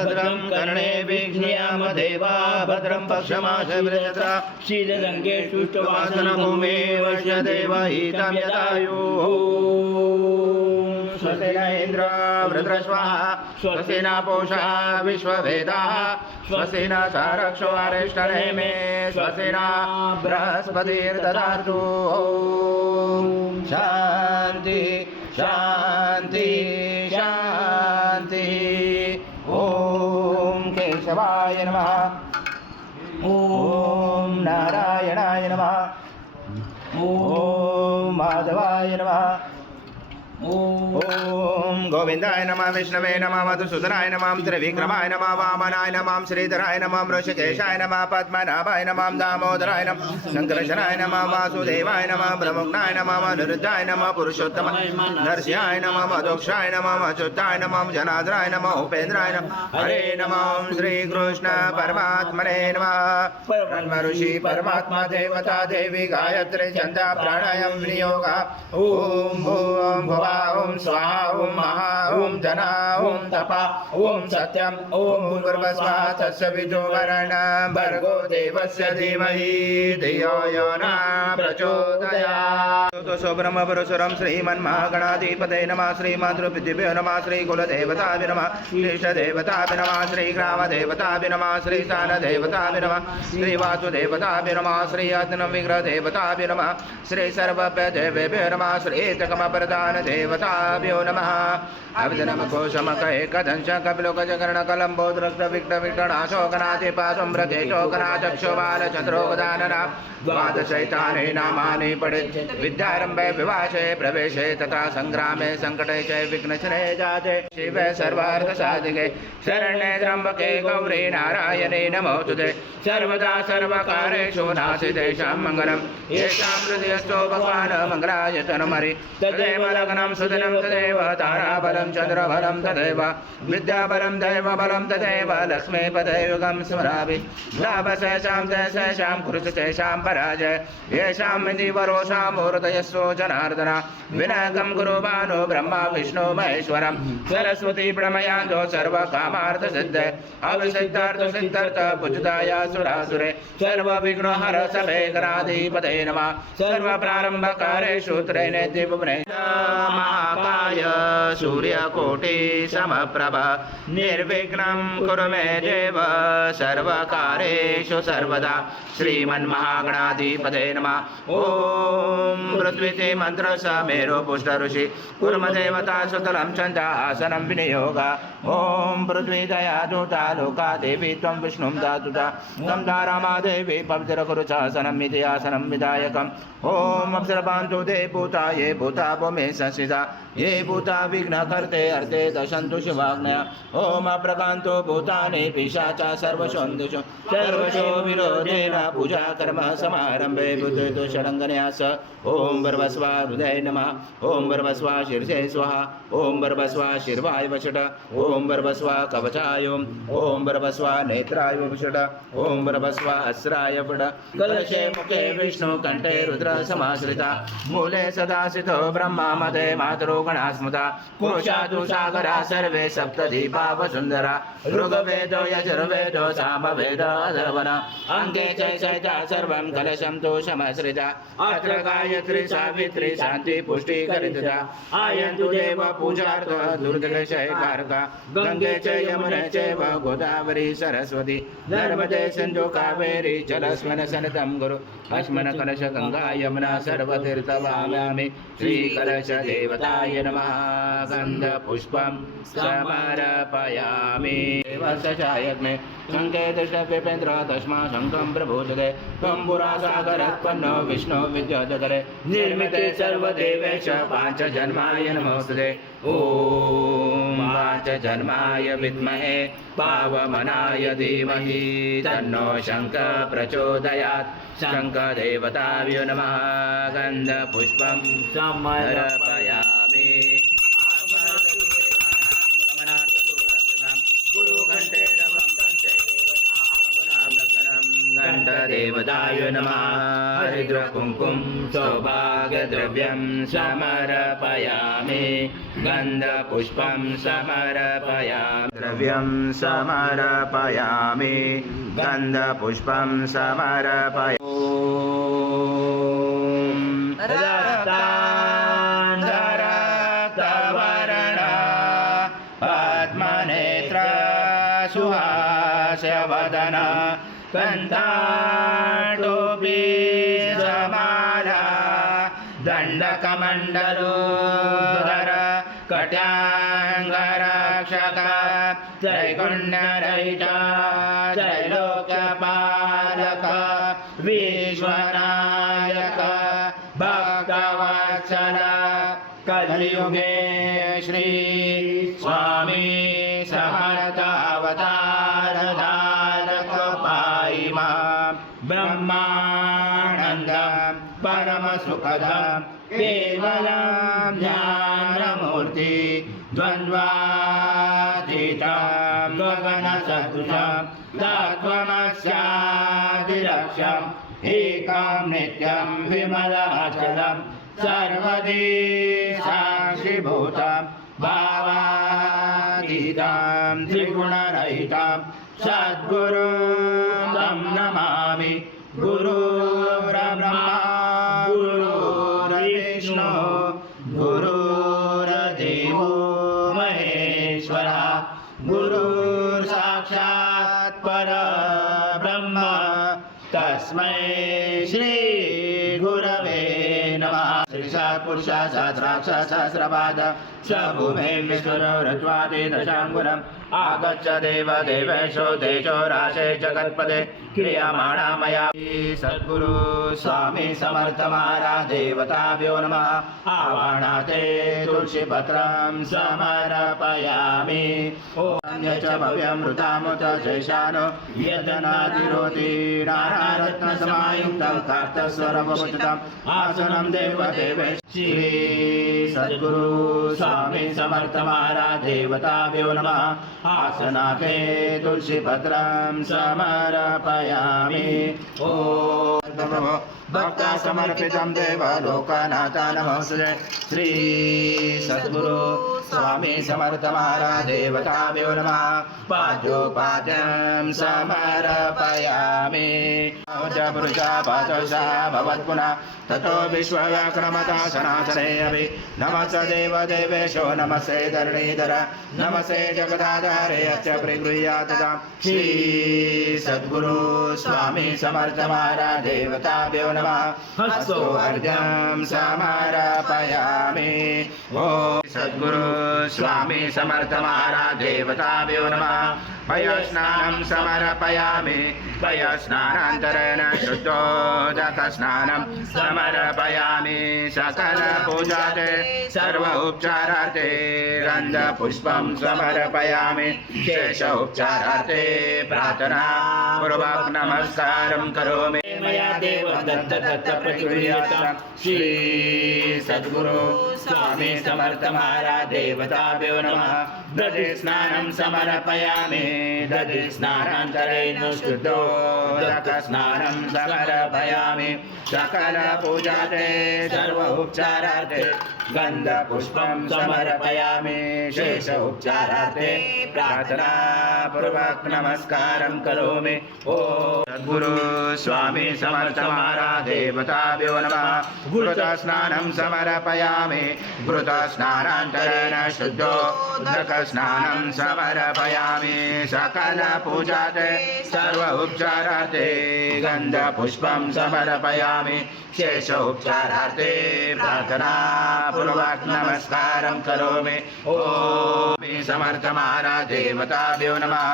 भद्रं कर्णे वीक्ष्णयाम देवा भद्रं पक्षमाशवृजत्रा शीलरङ्गे सुष्ठुवासनभूमे वर्षदेवहितं यदायुः स्वस्ति न इन्द्र वृत्रस्वाहा स्वस्ति न पूषा विश्ववेदाः स्वस्ति न सारक्षो अरिष्टनेमे स्वस्ति न बृहस्पतिर्दधातु शान्ति शान्ति शान्ति ॐ केशवाय नमः ॐ नारायणाय नमः ॐ माधवाय नमः ओम गोविंदाय नमः विष्णवे नमः मधुसूदनाय नमः त्रिविक्रमाय नमः वामनाय नमः श्रीधराय नमः ऋषिकेशाय नमः पद्मनाभाय नमः दामोदराय नमः शंकरशनाय नमः वासुदेवाय नमः ब्रह्मज्ञाय नमः अनिरुद्धाय नमः पुरुषोत्तम नरसिंहाय नमः मधुक्षाय नमः अच्युताय नमः जनार्दनाय नमः उपेन्द्राय नमः हरे नमः श्री कृष्ण परमात्मने नमः ब्रह्म ऋषि परमात्मा देवता देवी गायत्री छंदा प्राणायाम विनियोग ओम ओम भवा ओम स्वाहा ओम महा ओम जना ओम तपा ओम सत्यम ओम भूर्भुवस्सुवः तस्य विदुर्वरेण्यं भर्गो देवस्य धीमहि धियो यो न प्रचोदयात् ततो ब्रह्म परशुराम श्रीमन्महागणाधिपतये नमः श्रीमातृपितृभ्यो नमः श्रीकुलदेवताभ्यो नमः इष्टदेवताभ्यो नमः श्रीग्रामदेवताभ्यो नमः श्रीस्थानदेवताभ्यो नमः श्रीवासुदेवताभ्यो नमः श्री अग्निविग्रहदेवताभ्यो नमः श्री सर्वभ्यदेवेभ्यो नमः श्रीतकमप्रदान देवताभ्यो नमः अभिधनमघोषमकैकदंश कपिलोकजकर्णकलम्बोद्रक्तविघ्नविघ्ननाशोकनादिपाशुं द्वादशैताने नामानि पठेत् विद्यारम्भे विवाहे प्रवेशे तथा संग्रामे संकटे च विघ्नशने जाते शिवे सर्वार्थसाधिके शरण्ये त्र्यम्बके गौरी नारायणे नमोस्तुते सर्वदा सर्वकारेषु नास्तितेषां मङ्गलं येषां हृदयस्थो भगवान् मङ्गलाय तन्मरि तदेव लग्नं सुदिनं तदेव ताराबलं चन्द्रबलं तदेव विद्याबलं दैवबलं तदेव लक्ष्मीपदे युगं स्मरामि लाभशेषां तेषां कुरुशेषां पराजय येषां विधिवरोषां मूर्तयस्सो जनार्दन विनायकं गुरुभानो ब्रह्मा विष्णु महेश्वरं सरस्वती प्रणमयान्तो सर्वकामार्थसिद्धे अविसिद्धार्थसिद्धर्थ पूजिताय सुरासुरे सर्वविघ्नहर समेकराधिपते नमः सर्वप्रारम्भकारेषु त्रैनेतिभुवने महाकाय सूर्यकोटि समप्रभ निर्विघ्नं कुरु मे देव सर्वकारेषु सर्वदा श्रीमन्महागणाधिपते नमः ओम पृथ्वीते मंत्र समेरो पुष्ट ऋषि कुर्मदेवता सुतलं चंद आसनं विनियोग ओम पृथ्वी दया दूता लोका देवी त्वं विष्णुं दातुता तं दारमा देवी पवित्र कुरु चासनं इति आसनं विधायकम् ओम अप्सरपान्तु ते भूता ये भूता भूमे संस्थिता ये भूता विघ्नकर्ते अर्थे दशन्तु शिवाज्ञया ओम अप्रकान्तो भूतानि पिशाचा सर्वशोन्दिषु सर्वशो विरोधेन पूजा कर्म समारंभे बुद्धेतो षडङ्गन्यास ओम भर्वस्वा हृदय नमः ओम भर्वस्वा शीर्षे स्वाहा ओम भर्वस्वा शीर्वाय वषट ओम भर्वस्वा कवचाय ओम भर्वस्वा नेत्राय वषट ओम भर्वस्वा अस्राय फट कलशे मुखे विष्णु कंठे रुद्र समाश्रिता मूले सदा स्थितो ब्रह्मा मदे मातरो गणास्मृता पुरुषादु सागरा सर्वे सप्तदीपा वसुन्धरा ऋग्वेदो यजुर्वेदो सामवेद अथर्वण अंगे चैता सर्वं कलशं तोषमाश्रिता अत्र गायत्री सावित्री शांति पुष्टि करिता आयन्तु देव पूजार्थ दुर्गशैकारका गंगे च यमुने चैव गोदावरी सरस्वती नर्मदे सिन्धु कावेरी जलस्मिन् सन्निधं गुरु अस्मिन् कलश गंगा यमुना सर्वतीर्थवामि श्री कलश देवताय नमः गंध पुष्पं समर्पयामि देवसचायग्ने शङ्के दृष्टपिपेन्द्र तस्मा शङ्खं प्रभूतते त्वम्बुरा सागरत्पन्नो विष्णु विद्योतरे निर्मिते सर्वदेवेश पाञ्चजन्माय नमोस्तुते ॐ पाञ्चजन्माय विद्महे पावमनाय धीमहि तन्नो शङ्खः प्रचोदयात् शङ्खदेवताभ्यो नमः गन्धपुष्पं समर्पयामि देवताय नमः हरिद्रकुङ्कुम सौभाग्यद्रव्यं समर्पयामि गन्धपुष्पं समर्पयामि द्रव्यं समर्पयामि गन्धपुष्पं समर्पयामि सुहास्यवदन कन्दाटोपि समाला दण्डकमण्डलोदर कट्याङ्गरक्षक त्रैगुण्यरहित त्रैलोक्यपालक विश्वनायक भक्तवत्सल कलियुगे श्री स्वामी समर्थ अवतार धारक पाहि मां ब्रह्मानन्दं परमसुखदं केवलं ज्ञानमूर्ति द्वन्द्वातीतं गगनसदृशं तत्त्वमस्यादिलक्ष्यम् एकं नित्यं विमलमचलं सर्वदी साक्षिभूतं भावातीतं त्रिगुणरहितं सद्गुरुं तं नमामि गुरुर्ब्रह्मा गुरुर्विष्णु गुरुर्देवो महेश्वरः गुरुर्साक्षात् परब्रह्म तस्मै श्री गुरवे नमः श्रीसत्पुरुषः सहस्राक्षः सहस्रपाद स भूमें विश्वरत्वादि दशाङ्गुलम् आगच्छ देवदेवेशो तेजो राशे जगत्पदे क्रियमाणा मया सद्गुरु स्वामी समर्थ महाराज देवताभ्यो नमः आवाहनाते तुलसीपत्रं समर्पयामि ॐ च भव्यमृतामुत शेषानो यदनादिरोति नानारत्नसमायुक्तं कार्तस्वरमुचितम् आसनं देवदेवेश श्री सद्गुरु स्वामी समर्थ महाराज देवताभ्यो नमः आसनाते तुलसीपत्रं समर्पयामि ॐ भक्ता समर्पितं देवलोकनाथा नमोस्तुते श्री सद्गुरु स्वामी समर्थ महाराज देवताभ्यो नमः पाद्योपाद्यं समर्पयामि पुरुषा पादशा भवत्पुनः ततो विश्वव्याक्रमता सनातने अपि नमस्ते देवदेवेशो नमस्ते धरणीधर नमस्ते जगदाधारे अच्च परिगृह्यात् श्री सद्गुरु स्वामी समर्थ महाराज देवताभ्यो नमः हस्तोर्घ्यं समर्पयामि ॐ सद्गुरु स्वामी समर्थ महाराज देवताभ्यो नमः पयस्नानं समर्पयामि पयस्नानान्तरेण शुद्धोदकस्नानं समर्पयामि सकलपूजाते सर्व उपचारार्थे गन्धपुष्पं समर्पयामि शेष उपचारार्थे प्रार्थना पूर्वक नमस्कारं करोमि मया देव दत्त प्रगृह्यतां श्री सद्गुरु स्वामी समर्थ महाराज देवताभ्यो नमः दधि स्नानं समर्पयामि दधि स्नानान्तरेण शुद्धोदकस्नानं समर्पयामि सकलपूजाते सर्व उपचारार्थे गन्धपुष्पं समर्पयामि शेष उपचारार्थे प्रार्थना पूर्वक नमस्कारं करोमि ॐ सद्गुरु स्वामी समर्थ महाराज देवताभ्यो नमः घृतस्नानं समर्पयामि घृतस्नानान्तरेण शुद्धोदकस्नानं समर्पयामि सकलपूजाते सर्व उपचारार्थे गन्धपुष्पं समर्पयामि शेष उपचारार्थे प्रार्थना पूर्वक नमस्कारं करोमि ॐ समर्थ महाराज देवताभ्यो नमः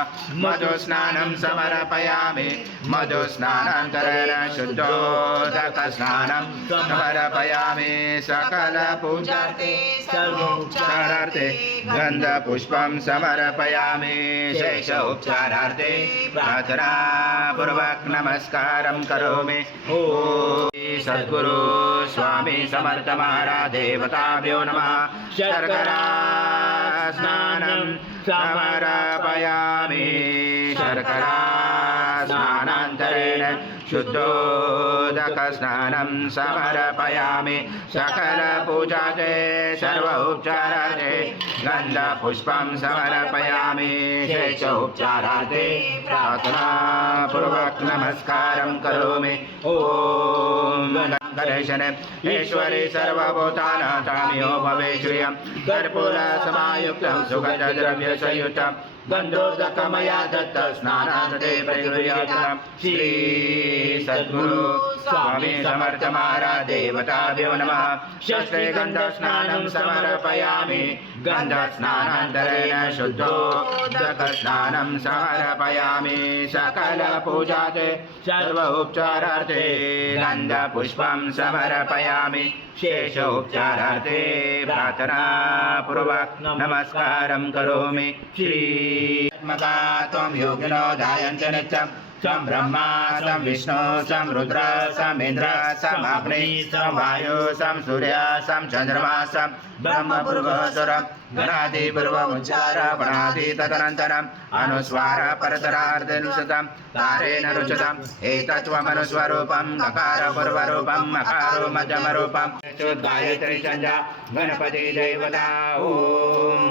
मधुस्नानं समर्पयामि मधुस्नानान्तरेण शुद्धोदकस्नानं समर्पयामि सकलपूजार्थे सर्वोपचारार्थे गन्धपुष्पं समर्पयामि शेष उपचारार्थे प्रार्थना पूर्वक नमस्कारं करोमि ॐ सद्गुरु स्वामी समर्थ महाराज देवताभ्यो नमः शर्करा स्नानं समर्पयामि शर्करा स्नानान्तरेण शुद्धोदकस्नानं समर्पयामि सकलपूजा च सर्वोपचारार्थे गन्धपुष्पं समर्पयामि शेषोपचारार्थे प्रार्थनापूर्वक नमस्कारं करोमि। ॐ गणेशन ईश्वरे सर्वभूतानां भवे श्रियं कर्पूरसमायुक्तं सुगन्धद्रव्यसंयुतं गन्धोदकमया दत्त स्नानादते प्रयुज्यतां श्री सद्गुरु स्वामी समर्थ महाराज देवताभ्यो नमः। शस्त्रे गन्धस्नानं समर्पयामि गन्धस्नानान्तरेण शुद्धोदकस्नानं समर्पयामि सकलपूजाते सर्वोपचारार्थे गन्धपुष्पं समर्पयामि शेषोपचारार्थे प्रार्थनापूर्वक नमस्कारं करोमि। श्री त्वं योगिनो ध्यायन्त नित्यं त्वं ब्रह्मा त्वं विष्णु त्वं रुद्र त्वं इन्द्र त्वं अग्नि त्वं वायु त्वं सूर्य त्वं चन्द्रमा त्वं ब्रह्मपूर्वस्वरं गणादिपूर्वमुच्चारणपणादि तदनन्तरम् अनुस्वार परतरार्धनुसृतं तारेण रुचितम् एतत्त्वमनुस्वरूपं नकारपूर्वरूपं मकारो मध्यमरूपं गायत्री चन्द्र गणपति देवता। ॐ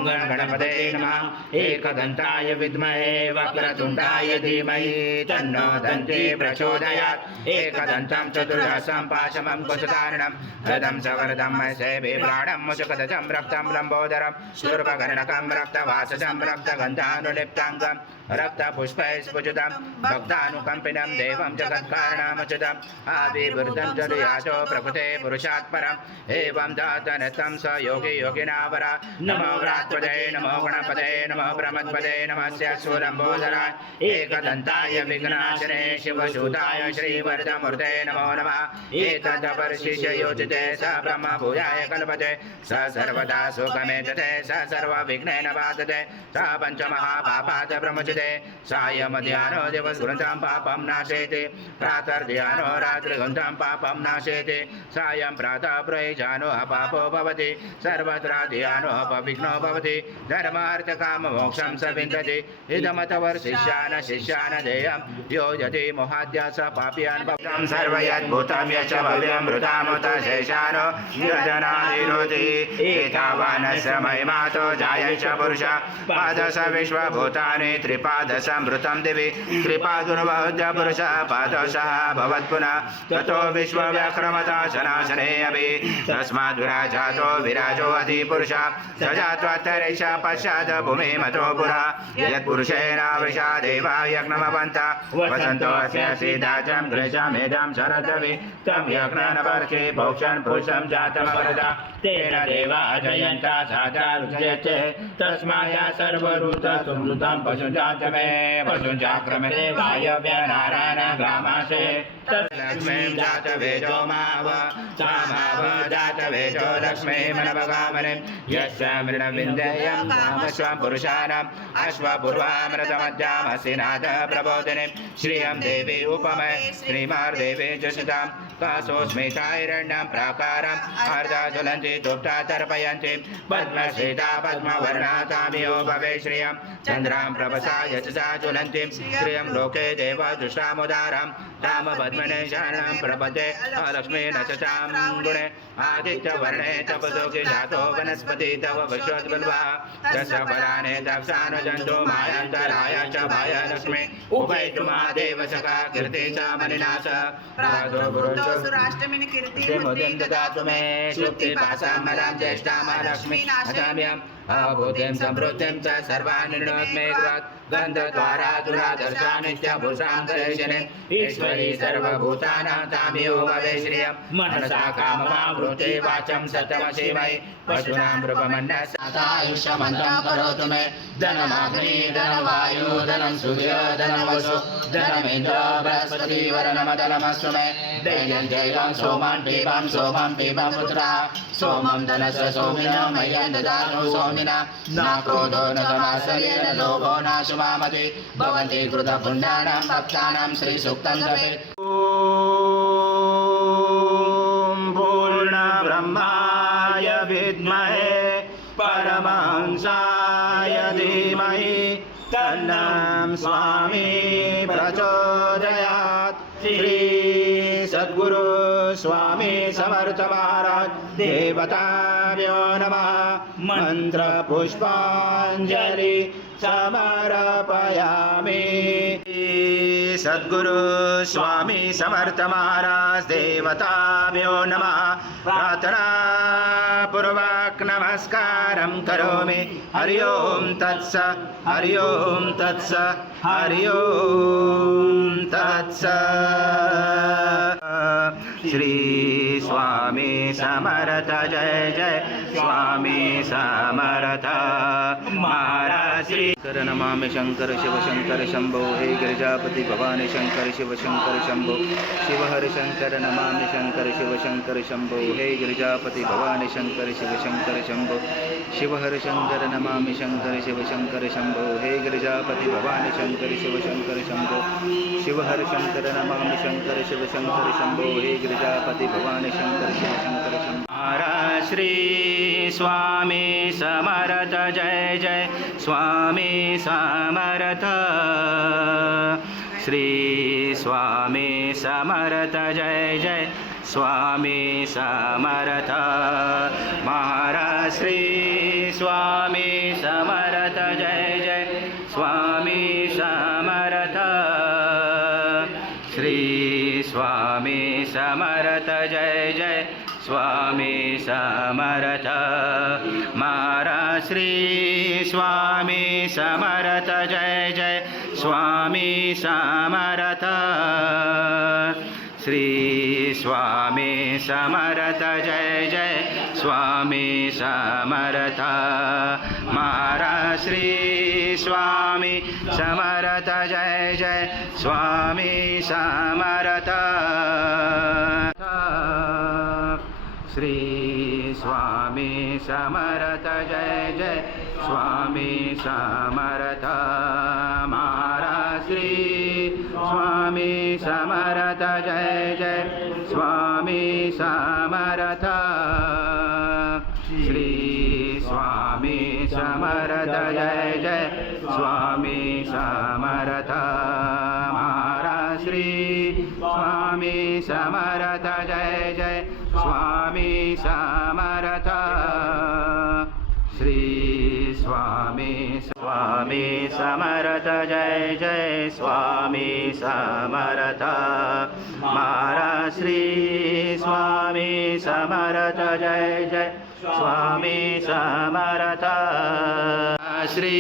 गणपते नमः। एकदन्ताय विद्महे वक्रतुण्डाय धीमहि तन्नो दन्ती प्रचोदयात्। एकदन्तं चतुर्दशं पाशमं कुशधारणं रथं सवरदं सेवे प्राणं मुचकदचं रक्तं लम्बोदरं शूर्पकर्णकं रक्तवासजं रक्तगन्धानुलिप्ताङ्गं रक्तपुष्पैस्फुजितं भक्तानुकम्पिनं देवं जगत्कारणमच्युतम् आविर्वृतं जलयाचो प्रकृते पुरुषात् परम् एवं दातनतं स योगी योगिनावर। नमो व्रात्पदे नमो गणपते नमो ब्रह्मपदे नमस्य शूलम्बोदराय एकदन्ताय विघ्नाशने शिवसूताय श्रीवरदमूर्ते नमो नमः। एतदपर्शिष्य योजिते स ब्रह्मभूयाय कल्पते स सर्वदा सुखमेतते स सर्वविघ्नेन बाधते स पञ्चमहापापात् प्रमुच्यते सायमध्याह्नो दिवसगुणितं पापं नाशयति प्रातर्ध्याह्नो रात्रिगुणितं पापं नाशयति सायं प्रातः प्रयुज्यानो अपापो भवति सर्वत्राध्याह्नो अपविघ्नो भवति धर्मार्थकाममोक्षं स विन्दति। इदमतवर्षिष्यान शिष्यान देयं योजति मोहाद्या स पाप्यान् भवतं सर्वयद्भूतं यच्च भव्यं मृतामुत शेषानो योजनाधिरोति एतावानस्य महिमातो जायश्च पुरुष पादश विश्वभूतानि त्रिपादशमृतं दिवि त्रिपादुर्वहुद्य पुरुष पादशः भवत्पुनः ततो विश्वव्याक्रमता शनाशने अपि तस्माद्विराजातो विराजो अधिपुरुष स जात्वात्तरेष पश्चात् भूमिमतो पुरा यत्पुरुषेणावृषा देवा यज्ञमवन्त वसन्तो अस्य सीदाचं गृहमेधं शरदवि तं यज्ञनवर्षे पौषन् पुरुषं जातमवरद तेन देवा अजयन्ता साजा रुचयते तस्माया सर्वऋतसंवृतं पशुजातमे पशुजाक्रमे वायव्य नारायण ग्रामाशे तस्लक्ष्मीं जातवेदो माव सामाव जातवेदो लक्ष्मी मनभगामनिं यस्य मृणविन्देयं कामश्वं पुरुषाणाम् अश्वपूर्वामृतमध्यामसिनाथ प्रबोधिनीं श्रियं देवी उपमे श्रीमार्देवी जुषितां कासोस्मिताहिरण्यं प्राकारम् अर्धज्वलन्ति तुप्ता तर्पयन्ति पद्मश्रिता पद्मवर्णा तामियो भवे श्रियं चन्द्रां प्रभसा यशसा ज्वलन्तीं श्रियं लोके देव दुष्टामुदारां ताम पद्मने शरणं प्रपदे लक्ष्मी नचतां गुणे आदित्यवर्णे तपसोऽखि जातो वनस्पति तव विश्वद्बल्वा तस्य फलानि दक्षानु जन्तु मायान्तराय च भाय लक्ष्मी उपैतुमादेव सखा कीर्ति च मनिनाश प्रातो गुरुतो सुराष्टमिनि कीर्तिमुदिं ददातु मे शुक्तिपासां मलां ज्येष्ठां लक्ष्मी अजाम्यं भूतिं समृद्धिं च सर्वाणि निर्णोत्मे गृहात् गन्धद्वारा दुरादर्शा नित्यभूषां करेशने ईश्वरी सर्वभूतानां तामियो भवे श्रियं मनसा काममावृते वाचं सत्यमशिवै पशूनां रूपमन्यसायुष्यमन्त्रं करोतु मे धनमाग्नि धनवायु धनं सूर्य धनं वसु धनमिन्द्र बृहस्पति वरनमदलमस्तु मे दैयं जयं सोमं पीबं पुत्रः सोमं धनस्य सोमिनं मह्यं ददातु सोमिना न क्रोधो न तमाश्चर्येण लोभो न शुभामति भवन्ति कृतपुण्यानां भक्तानां श्रीसूक्तं जपेत्। ॐ पूर्णब्रह्माय विद्महे परमहंसाय धीमहि तन्नं स्वामी प्रचोदयात्। श्री सद्गुरु स्वामी समर्थ महाराज देवताभ्यो नमः मंत्र पुष्पांजलि समर्पयामि। सद्गुरु स्वामी समर्थ महाराज देवताभ्यो नमः प्रार्थना पूर्वक नमस्कारं करोमि। हरि ओम तत्स हरि ओम तत्स हरि ओम तत्स। श्री स्वामी समर्थ जय जय स्वामी समर्थ महाराज। श्री शंकर नमामि शंकर शिव शंकर शंभो हे गिरिजापति भवानी शंकर शिव शंकर शंभो शिव हरि शंकर नमामि शंकर शिव शंकर शंभो हे गिरिजापति भवानी शंकर शिव शंकर शंभो शिव हरि शंकर नमामि शंकर शिव शंकर शंभो हे गिरिजापति भवानी शंकर शिव शंकर शंभो शिव हरि शंकर नमामि शंकर शिव शंकर शंभो हे गिरिजापति भवानी शंकर शिव शंकर शंभो। महाराज श्री स्वामी समर्थ जय जय स्वामी समर्थ। श्री स्वामी समर्थ जय जय स्वामी समर्थ। महाराज श्री स्वामी समर्थ जय जय स्वामी समर्थ। श्री स्वामी समर्थ जय जय स्वामी समर्थ। महाराज श्री स्वामी समर्थ जय जय स्वामी समर्थ। श्री स्वामी समर्थ जय जय स्वामी समर्थ। महाराज श्री स्वामी समर्थ जय जय स्वामी समर्थ। श्री स्वामी समर्थ जय जय स्वामी समर्थ। महाराज श्री स्वामी समर्थ जय जय स्वामी समर्थ। श्री स्वामी समर्थ जय जय स्वामी समर्थ। महाराज श्री स्वामी समर्थ जय जय स्वामी समर्थ। श्री स्वामी स्वामी समर्थ जय जय स्वामी समर्थ। महाराज श्री स्वामी समर्थ जय जय स्वामी समर्थ। श्री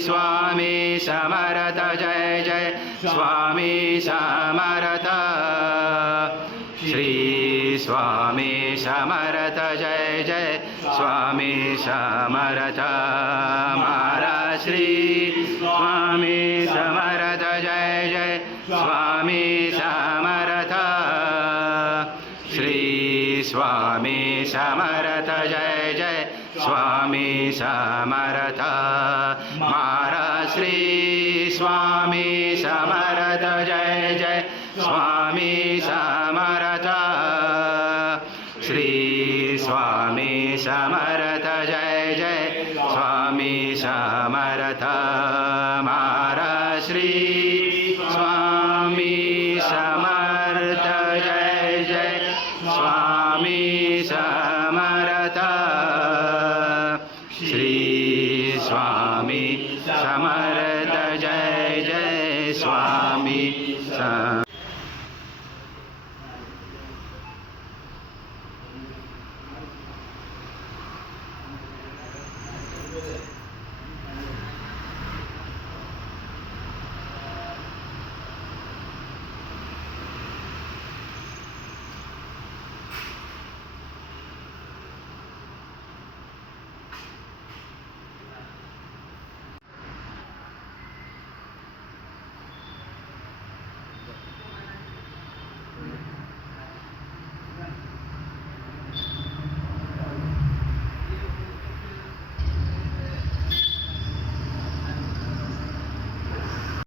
स्वामी समर्थ जय जय स्वामी समर्थ। श्री स्वामी समर्थ जय जय स्वामी समर्थ। महाराज श्री स्वामी समर्थ जय जय स्वामी समर्थ। श्री स्वामी समर्थ जय जय स्वामी समर्थ। महाराज श्री स्वामी समर्थ जय जय स्वामी समर्थ। श्री स्वामी समर्थ जय जय स्वामी समर्थ। महाराज श्री स्वामी समर्थ जय जय स्वामी समर्थ। श्री स्वामी समर्थ जय जय स्वामी समर्थ।